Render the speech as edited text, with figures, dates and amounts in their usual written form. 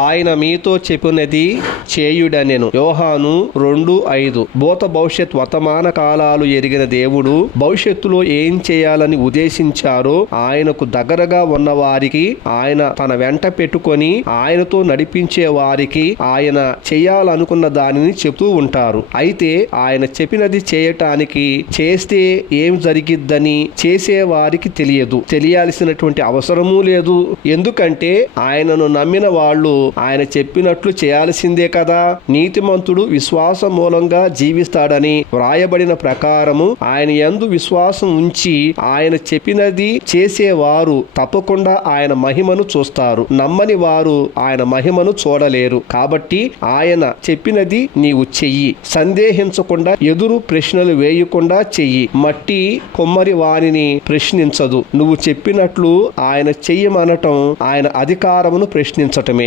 ఆయన మీతో చెప్పినది చేయుడనెను. యోహాను 2:5. భూత భవిష్యత్ వర్తమాన కాలాలు ఎరిగిన దేవుడు భవిష్యత్తులో ఏం చేయాలని ఉద్దేశించారో ఆయనకు దగ్గరగా ఉన్న వారికి, ఆయన తన వెంట పెట్టుకొని ఆయనతో నడిపించే వారికి ఆయన చేయాలనుకున్న దానిని చెప్తూ ఉంటారు. అయితే ఆయన చెప్పినది చేయటానికి చేస్తే ఏం జరిగిద్దని చేసే వారికి తెలియదు, తెలియాల్సినటువంటి అవసరమూ లేదు. ఎందుకంటే ఆయనను నమ్మిన వాళ్ళు ఆయన చెప్పినట్లు చేయాల్సిందే కదా. నీతిమంతుడు విశ్వాసం మూలంగా జీవిస్తాడని వ్రాయబడిన ప్రకారము ఆయన యందు విశ్వాసం ఉంచి ఆయన చెప్పినది చేసేవారు తప్పకుండా ఆయన మహిమను చూస్తారు. నమ్మని వారు ఆయన మహిమను చూడలేరు. కాబట్టి ఆయన చెప్పినది నీవు చెయ్యి. సందేహించకుండా, ఎదురు ప్రశ్నలు వేయకుండా చెయ్యి. మట్టి కొమ్మరి వానిని ప్రశ్నించదు. నువ్వు చెప్పినట్లు ఆయన చెయ్యమనటం ఆయన అధికారమును ప్రశ్నించటమే.